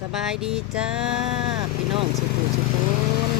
สบายดีจ้า พี่น้องสุขุสุขุน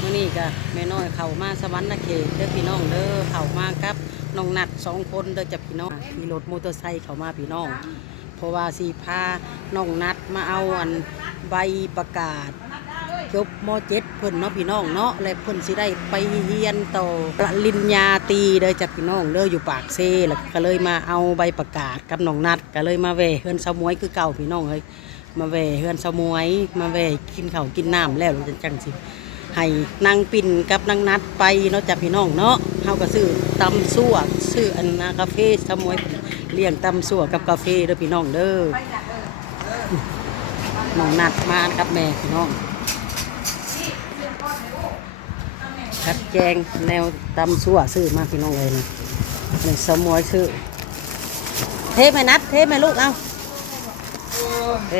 มื่อนี้ก็แม่น้อยเข้ามาสวรรค์นาเขตเด้อพี่น้องเด้อเข้ามากับน้องนัดสองคนเด้อจ้ะพี่น้องขี่รถมอเตอร์ไซค์เข้ามาพี่น้อง เพราะว่าสีพาน้องนัดมาเอาอันใบประกาศจบมเจ็ดเพิ่นเนาะพี่น้องเนาะและเพิ่นสิได้ไปเรียนต่อปริญญาตีเด้อจ้ะพี่น้องเด้ออยู่ปากเซแล้วก็เลยมาเอาใบประกาศกับน้องนัดก็เลยมาแวะเฮือนสาวมวยคือเก่าพี่น้องเอ้ย มาแวเฮือนสมวย มาแวกินเขาวกินน้ำแล้วเราจะจังสิให้นางปิ่นกับนางนัดไปเนาะจ้ะพี่น้องเนาะเฮาก็ซื้อตำซั่วซื้ออันนากาแฟสมวยเลี้ยงตำซั่วกับกาแฟเด้อพี่น้องเด้อน้องนัดมากับแม่พี่น้องคัดแจงแนวตำสั่วซื้อมาพี่น้องเลยนะนี่สมวยซื้อเทไหมนัดเทไหมลูกเอาเท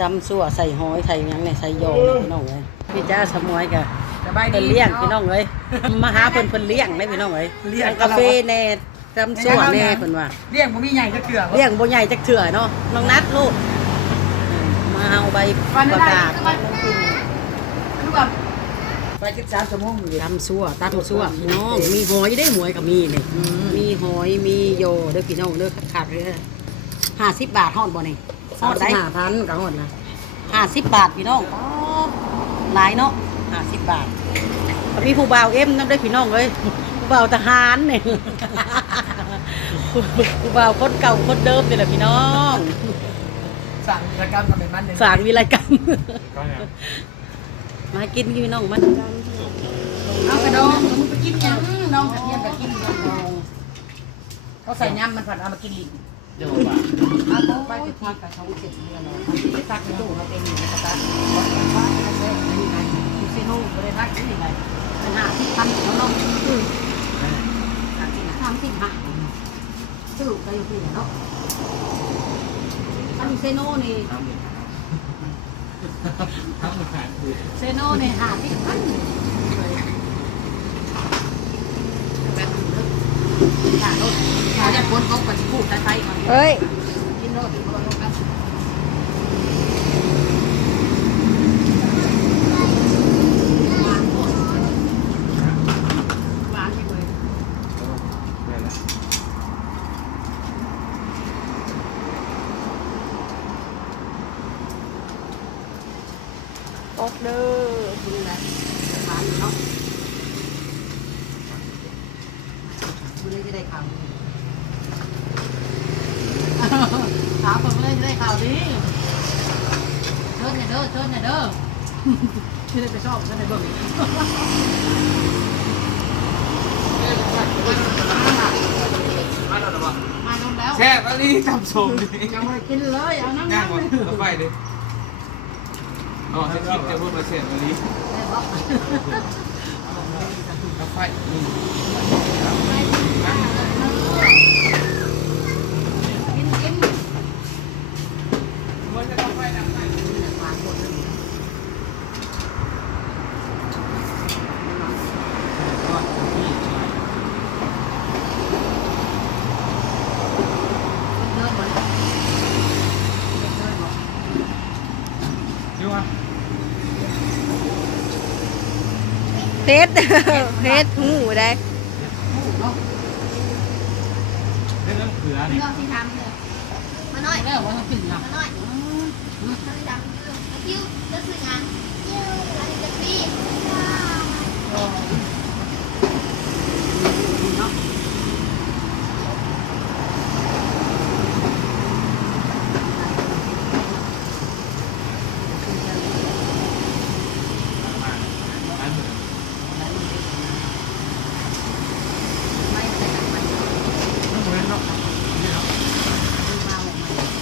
ตำสั่วใส่หอยใส่หยังเนี่ยใส่โยงนี่พี่น้องเลยพี่จ้าสมวยกะสบายดีเพิ่นเลี้ยงพี่น้องเลยมาหาเพิ่นเพิ่นเลี้ยงได้พี่น้องเลยเลี้ยงกาแฟแน่ตำสั่วแน่เพิ่นว่า เลี้ยงผมมีใหญ่ก็เกลือเลี้ยงบ่ใหญ่จักเถื่อเนาะน้องนัดลูกมาเอาใบประกาศคือแบบไปสิบสามชั่วโมงอยู่ตำซั่วตำซั่วพี่น้องมีหอยได้หวยกับมีนี่มีหอยมีโยเด้อพี่น้องเด้อขาดๆเลยห้าสิบบาทฮอดบ่นี่ฮ สาอมดสิได้บห้าพันกับหดนะห้าสิบบาทพี่น้องอ๋อหลายเนาะห้าสิบบาทก็มีผู้บ่าวเอ็มนำได้อพี่น้องเลยผู้บ่าวทหารนี่ผู้บ่าวคนเก่าคนเดิมนี่แหละพี่น้องสั่งกิจกรรมกับเป็นมันหนึ่งสารวิไลกรรมมากินพี่น้องมันเอากระดองมึงไปกินยังน้องกระเทียมไปกินยังน้องเขาใส่ยำมันผัดเอามากินลิ้น เดี๋ยวบ่าเอาไปติดทางกับเขาเสร็จเนี่ยเลยไปตักตู้เขาเป็นอย่างนี้นะครับวัดกันว่าเขาเสร็จยังไงดูซิโน่บริษัทนี่ยังไงมันห้าสิบพันเขาเนาะสามสิบห้าสามสิบห้าซื้อไปอยู่ที่ไหนเนาะอันเซโน่นี่ทำหมดทำหมดขายคือเซโน่เนี่ยหาที่พัน ถ้ารถถ้าจะพ้นเขาก็จะพูดไทยๆก่อนเฮ้ยกินโน่ถึงเขาลงแล้วหวานโคตรหวานไปเลยได้แล้วออกเด้อกินอะไรหวานอยู่เนาะคุณเลยจะ ได้ข่าวดีถามผมเลยจะได้ข่าวดีเชิญเนี่ยเด้อเชิญเนี่ยเด้อที่ได้ไปชอบเชิญในเบิ่งมาแล้วหรอวะมาลงแล้วแช่อันนี้ทำส่งดิยังไม่กินเลยเอานั่งง่ายนั่งกว่าเลยเอาไฟดิอ๋อสคริปต์จะพูดมาเสร็จอันนี้เอาไฟนี่ กินกิน มันจะเอาไฟดับไฟ หวานหมดเลย เดินหมดเลยเดินหมด นี่วะ เพชรเพชรหูได้เนาะเรื่องเขือนี่เรื่องที่ทำเลยมาหน่อยแล้วว่าต้องกินนะมาหน่อยเขาจะทำคือคิวจะสื่องานคิวอันนี้จะปี เนาะ อัน ไม่ใส่กันมัน นั้นเหมือนเนาะนี่เนาะ มาหมดมัน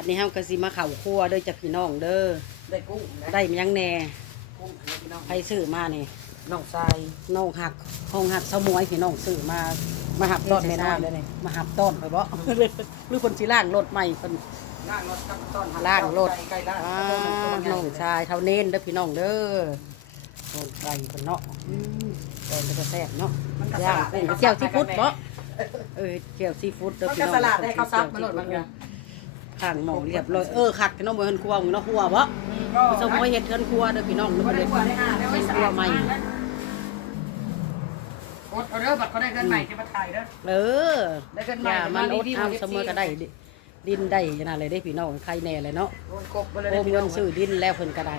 บัดนี้เฮาก็สิมาเข้าครัวเด้อจ้ะพี่น้องเด้อได้กุ้งนะได้มันยังแหน่กุ้งอันนี้พี่น้องใครซื้อมานี่น้องทรายน้องหักห้องหักสมวยพี่น้องซื้อมา มาหับต้นแม่น้อยเฮ็ดใส่ชามได้นี่มาหับต้นไปบ่หรือคนสิล่างรถใหม่เพิ่นล่างรถกับต้นล่างรถไก่ล่างอ่าต้นน้องชายเท่าเน้นเด้อพี่น้องเด้อโอ้ไก่เพิ่นเนาะอืมแกงก็จะแซ่บเนาะมันก็สย่างลัดได้กุ้งเจียวซีฟู้ดบ่เออเจียวซีฟู้ดเด้อมันพี่ก็น้องสลัดได้ข้าวซับมาโหลดมันก็ ข้างหม้อเรียบร้อยเออคักพี่น้องบ่เฮ็นครัวมึงเนาะครัวบ่สมวยเฮ็ดเฮือนครัวเด้อพี่น้องเด้อก็บ่ได้ได้กว่าได้อ่าได้ไว้ครัวใหม่กดเอาเด้อบัตรเขาได้เงินใหม่ที่มาถ่ายเด้อเออได้เงินอใหม่ย่ามันอดดีเอาเสมอก็ได้ดิดินได้ขนาดเลยได้พี่น้องใครแน่เลยเนาะโอนกบไปเลยโอได้มพี่เงิน้อนงซื้อดินแล้วเพิ่นก็ได้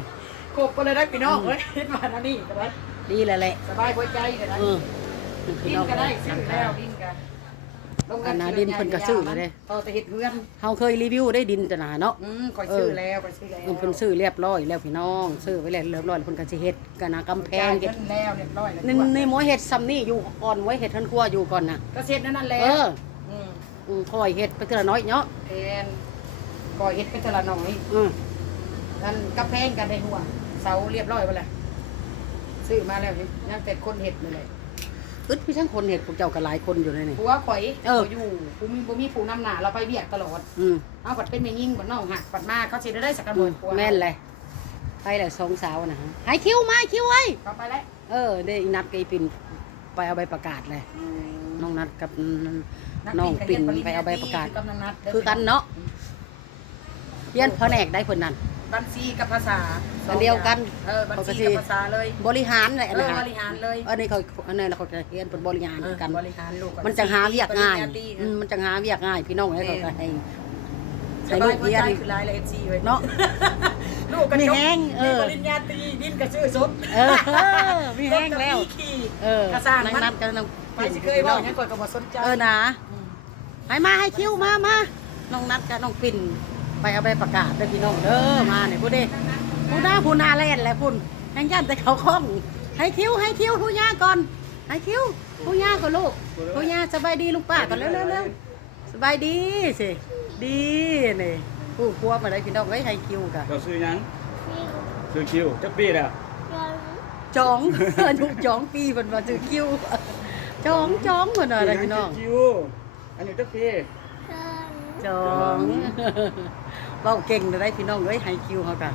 กบไปเลยได้พี่น้องเฮ้ยคิดมาอันนี้ก็ได้ดีแล้วแหละสบายหัวใจก็ได้เออพี่ดินน้องก็ได้ซื้อแล้วดินก็ลง อันน่ะดินเพิ่นก็ซื้อเลยเด้ต่อแต่เห็ดเพื่อนเฮาเคยรีวิวได้ดินจะหนาเนาะอืมคอยซื้อแล้วคอยซื้อแล้วเพิ่นซื้อเรียบร้อยแล้วพี่น้องซื้อไว้แล้วเรียบร้อยแล้วเพิ่นก็สิเฮ็ดกันนะกำแพงเงิเฮ็ดนแล้วเรียบร้อยแล้วนี่นี่หมอเฮ็ดซ้ำนี่อยู่ก่อนไว้เฮ็ดทันครัวอยู่ก่อนน่ะก็เสร็จนั่นนั่นแล้เอวออืมอืมค่อยเฮ็ดไปทีละน้อยเนาะแทนก่อยเห็ดไปแต่ละหน่อย อืมนั่นกระแพงกันได้หัวเสาเรียบร้อยไปแล้วซื้อมาแล้วยังแต่คนเห็ดนี่แหละ อึดพี่ทั้งคนเฮ็ดพวกเจ้าก็หลายคนอยู่เลยนี่ ผัวข่อยเออขาอยู่ผู้มีผู้มีผู้นำหน้าเราไปเบียกตลอดอืมเอาปัดเป็นแม่ยิ่งปัดน้องหักปัดมาเขาสิได้ได้สักกระบวนผัวแม่นเลยไปแหละสองสาวนะฮะให้คิวมาคิวไว้เขาไปแล้วเออได้อีนัดกับอีปินไปเอาใบประกาศเลยน้องนัดกับ น้องปิ่นไปเอาใบประกาศกำลังนัดคือกันเนาะเรียนแผนกได้เพิ่นนั่น บัญชีกับภาษาอันเดียวกันเออบัญชีกับภาษาเลยบริหารเลยอันเอนั้อนฮะบริหารเลยอันนี้เขาอันนี้เขาจะเรียนเป็นบริหารเออกัน บริหารลูกมันจะหาเวียกง่ายปริญญตรีอืมมันจะหาเวียกง่าย พี่น้องให้เขาก็ให้สให้บาลูยกหัวเรียใจนคือลายละเอ็นซีไว้เนาะ ลูกกระมีจกแห้งเออ มีปริญญาตรีดินกระชื่อสุดเออมีแห้งแล้ว รถกับขี่เออกระซ่างนั่งมันนัดกันนั่งไปสิเคยว่าอย่างนี้ก่อนก็บ่สนใจเออนะให้มาให้คิวมามาน้องนัดกับน้องปิ่น ไปเอาใบประกาศเด้อพี่น้องเด้อมาเนี่ยผู้เด้ผู้หน้าผู้หน้าเล่นแหละพุ่นแห่งย่านแต่เขาคล้อง ให้คิวให้คิวผู้ย่าก่อน ให้คิวผู้ย่าก่อนลูกผู้ย่าสบายดีลุงป้าก่อนเร็วเร็วเร็วสบายดีสิดีนี่ผู้ครัวมาได้พี่น้องไว้ยให้คิวกันเราซื้อหยังฟิวซื้อคิวจักปีแล้วยอนจองอายุจองปีเพิ่นว่าซื้อคิวจองจองเพิ่นว่าอะไรพี่น้องคิวอันนี้จักปีเดิน จองเว้าเก่งได้พี่น้องเอ้ยให้คิวเขากัน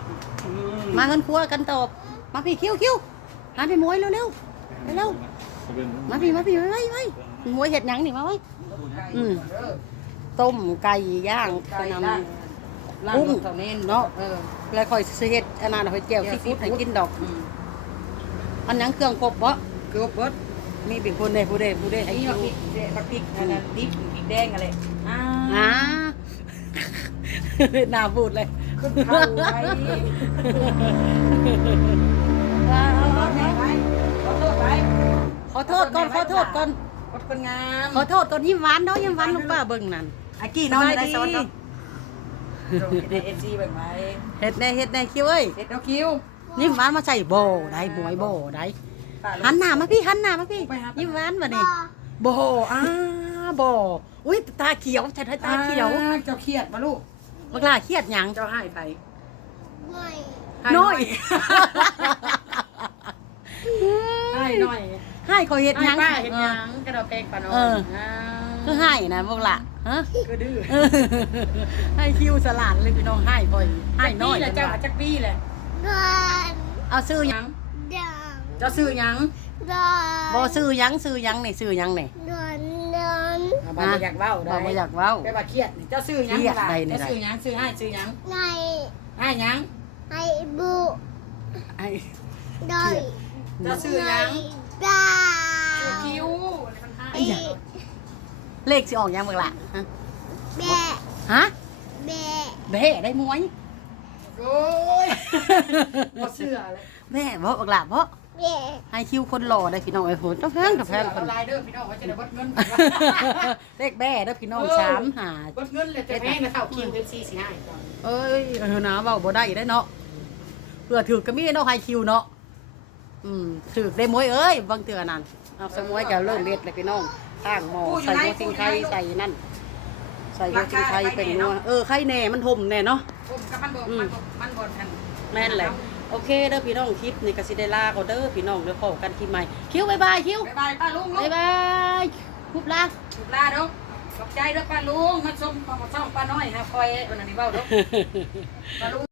มาเงินครัวกันตอบมาพี่คิวคิวหาพี่หมวยเร็วเร็วเร็วๆมาพี่มาพี่ไว้ไว้พี่หมวยเห็ดหยังนี่มาไว้อืมต้มไก่ย่างไก่นล่างำล่างกุ้งเท่านี้เนาะเออแล้วค่อยสิเฮ็ดอันนั้นค่อยแจ่วซีฟู้ดให้กินดอกอืมอันหยังเครื่องครบบ่เกือบเบิด มีเป็นคนใดผู้ใดผู้ใดไอ้ให้นี่คิมาวพริกเดผักพริกอันนั้นดิบพริกแดงอะไรอ่าอ่าหน้าบูดเลยขึ้นเข้าไว้ขอโทษไว้ขอโทษไว้ขอโทษก่อนขอโทษก่อนขอคนงามขอโทษก่อนยิ้มหวานเนาะยิ้มหวานลูกป้าเบิ่งนั่นอากี้น้องสบายได้ดีสอนเนาะตรงในเอ็นซีแบบไหนเฮ็ดแน่เฮ็ดแน่คิวเอ้ยเฮ็ดดอกคิวยิ้มหวานมาใส่โบได้หมวยโบได้ หันหน้ามาพี่หันหน้ามาพี่ ยิ้มหวานมานี่โบอ้าโบอุ้ยตาเขียวใช่ตาเขียวอ่าเจ้าเครียดมาลูกบักลาเครียดหยังเจ้าให้ไปไม่ให้น้อยให้หน่อยให้เขาเฮ็ดหให้ยังป้าเห็นยังกระดอกแป้งปาน้อยเออคือให้นะบักละฮะก็ดื้อให้คิวสลัดเลยพี่น้องให้ค่อยให้น้อยแหละเจ้าจักปี้แหละเดินเอาซื้อหยังเดินเจ้าซื้อหยังเดินบ่ซื้อหยังซื้อหยังนี่ซื้อหยังนี่เดินเดินบ่อยากเว้าได้บ่บ่อยากเว้า ไปว่าเครียดนี่เจ้าซื้อหยังเครียดล่ะใดนี่เจ้าซื้อหยังซื้อให้ซื้อหยังในให้หยังไอบุไอ้โดยเจ้าซื้อหยังดาซื้อคิ้วมันให้ไอเลขสิออกหยังบักละฮะแบะฮะแบะแบ่ได้มวยโอ้ยบ่เสื้อเลยแบ่บ่บักละบ่แบะ ให้คิวคนหล่อได้พี่น้องไอ้โหนต้องแพงกับแพงเสื้คอนลายเด้อพี่น้องว่าจะได้เบดเงินเลขแบ่เด้อพี่น้องสามหา เบดเงินเลยแต่แพงนะเท่าคิวเป็น4 4 5เอ้ยเออนะเว้าบ่ได้ได้เนาะเพื่อถือก็มีเนาะให้คิวเนาะอืมถือได้มวยเอ้ยบางเตือนั่นเอาสมวยก็เริ่มเล็ดเลยพี่น้องตั้งหม้อใส่หัวซิงไทยใส่นั่น ใส่หัวชิงไข่เป็นนัวเออไข่แหน่มันห่มแน่เนาะผมกับมันบ่มันบ่มันบ่ทันแม่นแหละ โอเคเด้อพี่น้องคลิปนี่ก็สิได้ลาก็เด้อพี่น้องเด้อพอกันคลิปใหม่คิวบ๊ายบายคิวบ๊ายบายป้าลุงลูบ๊ากยบายคุบลาถูกลาเด้อขอบใจเด้อป้าลุงมาชมมาช่องป้าน้อยฮะคอยวันนี้เว้าเด้อป้าลุง